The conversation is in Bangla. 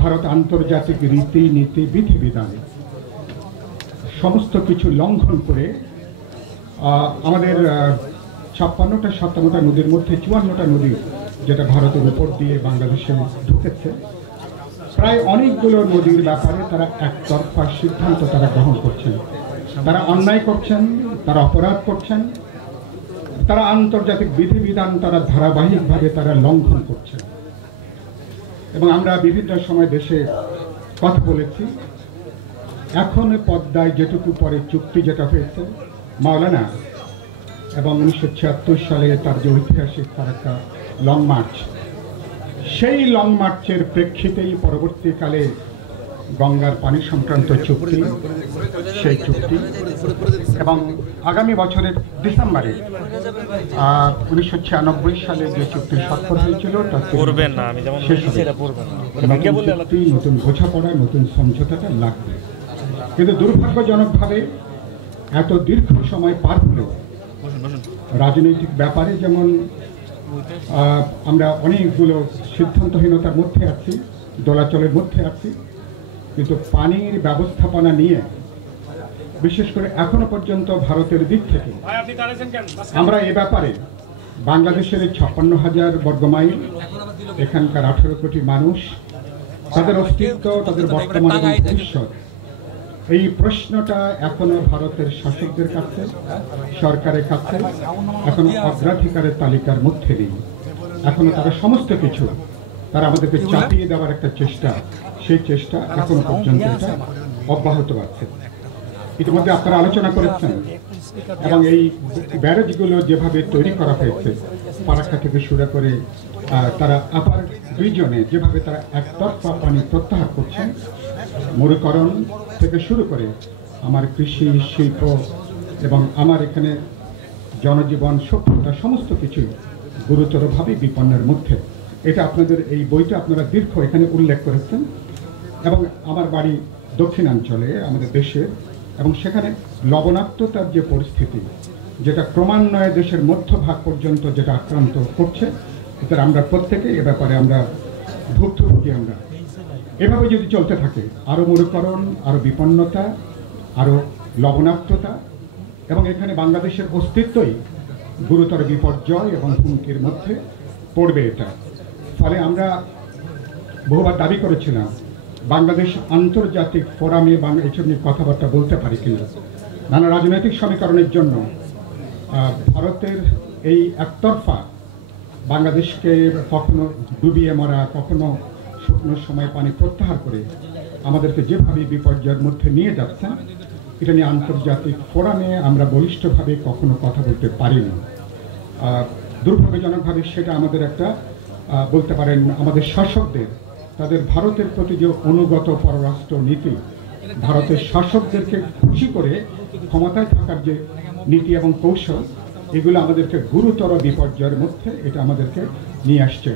ভারত আন্তর্জাতিক রীতি নীতি বিধিবিধান সমস্ত কিছু লঙ্ঘন করে আমাদের 56টা 57টা নদীর মধ্যে 54টা নদী যেটা ভারতের উপর দিয়ে বাংলাদেশে ঢুকেছে, প্রায় অনেকগুলো নদীর ব্যাপারে তারা একতরফা সিদ্ধান্ত তারা গ্রহণ করছেন। তারা অন্যায় করছেন, তারা অপরাধ করছেন, তারা আন্তর্জাতিক বিধিবিধান তারা ধারাবাহিকভাবে তারা লঙ্ঘন করছেন। এবং আমরা বিভিন্ন সময় দেশে কথা বলেছি। এখন পদ্মায় যেটুকু পরে চুক্তি যেটা হয়েছে মাওলানা এবং 1976 সালে তার যে ঐতিহাসিক তার একটা লং মার্চ, সেই লং মার্চের প্রেক্ষিতেই পরবর্তীকালে গঙ্গার পানি সংক্রান্ত চুক্তি, সেই চুক্তি এবং আগামী বছরের ডিসেম্বরে 1996 সালে যে চুক্তি স্বাক্ষর হয়েছিল নতুন বোঝাপড়া, নতুন সমঝোতাটা লাগবে। কিন্তু দুর্ভাগ্যজনকভাবে এত দীর্ঘ সময় পার হলেও রাজনৈতিক ব্যাপারে যেমন আমরা অনেকগুলো সিদ্ধান্তহীনতার মধ্যে আছি, দোলাচলের মধ্যে আছি, কিন্তু পানির ব্যবস্থাপনা নিয়ে বিশেষ করে এখনো পর্যন্ত ভারতের দিক থেকে আমরা এ ব্যাপারে বাংলাদেশের 56,000 বর্গমাইল, এখানকার 18 কোটি মানুষ, তাদের অস্তিত্ব, তাদের বর্তমান এবং ভবিষ্যৎ, এই প্রশ্নটা এখনো ভারতের শাসকদের কাছে, সরকারের কাছে এখনো অগ্রাধিকারের তালিকার মধ্যে নেই। এখনো তারা সমস্ত কিছু তারা আমাদেরকে চাপিয়ে দেওয়ার একটা চেষ্টা, সেই চেষ্টা এখনো পর্যন্ত এটা অব্যাহত আছে। ইতিমধ্যে আপনারা আলোচনা করেছেন এবং এই ব্যারেজগুলো যেভাবে তৈরি করা হয়েছে, ফারাক্কা থেকে শুরু করে তারা আবার দুইজনে যেভাবে তারা একতরফা পানি প্রত্যাহার করছেন, মরুকরণ থেকে শুরু করে আমার কৃষি, শিল্প এবং আমার এখানে জনজীবন, সভ্যতা সমস্ত কিছু গুরুতরভাবে বিপন্নের মধ্যে। এটা আপনাদের এই বইটা আপনারা দীর্ঘ এখানে উল্লেখ করেছেন। এবং আমার বাড়ি দক্ষিণাঞ্চলে আমাদের দেশের, এবং সেখানে লবণাক্ততার যে পরিস্থিতি, যেটা ক্রমান্বয়ে দেশের মধ্যভাগ পর্যন্ত যেটা আক্রান্ত করছে, এটা আমরা প্রত্যেকে এ ব্যাপারে আমরা ভুক্তভোগী। আমরা এভাবে যদি চলতে থাকে, আরও মরুকরণ, আরও বিপন্নতা, আরও লবণাক্ততা, এবং এখানে বাংলাদেশের অস্তিত্বই গুরুতর বিপর্যয় এবং হুমকির মধ্যে পড়বে এটা। ফলে আমরা বহুবার দাবি করেছিলাম বাংলাদেশ আন্তর্জাতিক ফোরামে এসব নিয়ে কথাবার্তা বলতে পারি কিনা। নানা রাজনৈতিক সমীকরণের জন্য ভারতের এই একতরফা বাংলাদেশকে কখনো ডুবিয়ে মারা, কখনো শুকনো সময় পানি প্রত্যাহার করে আমাদেরকে যেভাবে বিপর্যয়ের মধ্যে নিয়ে যাচ্ছেন, এটা নিয়ে আন্তর্জাতিক ফোরামে আমরা বলিষ্ঠভাবে কখনো কথা বলতে পারিনি। দুর্ভাগ্যজনকভাবে সেটা আমাদের একটা বলতে পারেন আমাদের শাসকদের, তাদের ভারতের প্রতি যে অনুগত পররাষ্ট্র নীতি, ভারতের শাসকদেরকে খুশি করে ক্ষমতায় থাকার যে নীতি এবং কৌশল, এগুলো আমাদেরকে গুরুতর বিপর্যয়ের মধ্যে এটা আমাদেরকে নিয়ে আসছে।